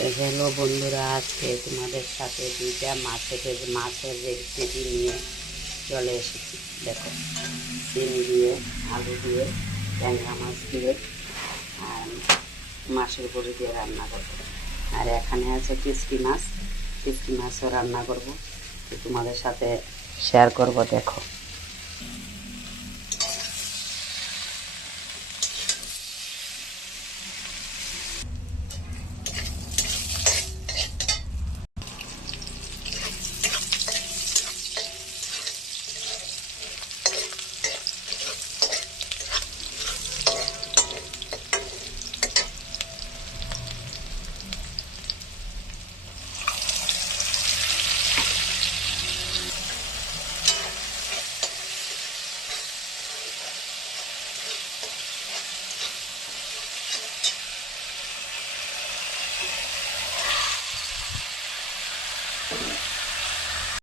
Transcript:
Hello বন্ধুরা, আজকে তোমাদের সাথে দুইটা মাছের রেসিপি নিয়ে চলে এসেছি। দেখো, সিম দিয়ে, আলু দিয়ে, ট্যাংরা মাছ দিয়ে আর মাছের বড়ি দিয়ে রান্না করবো। আর এখানে আছে কিস্তি মাছও রান্না করব, তো তোমাদের সাথে শেয়ার করব। দেখো,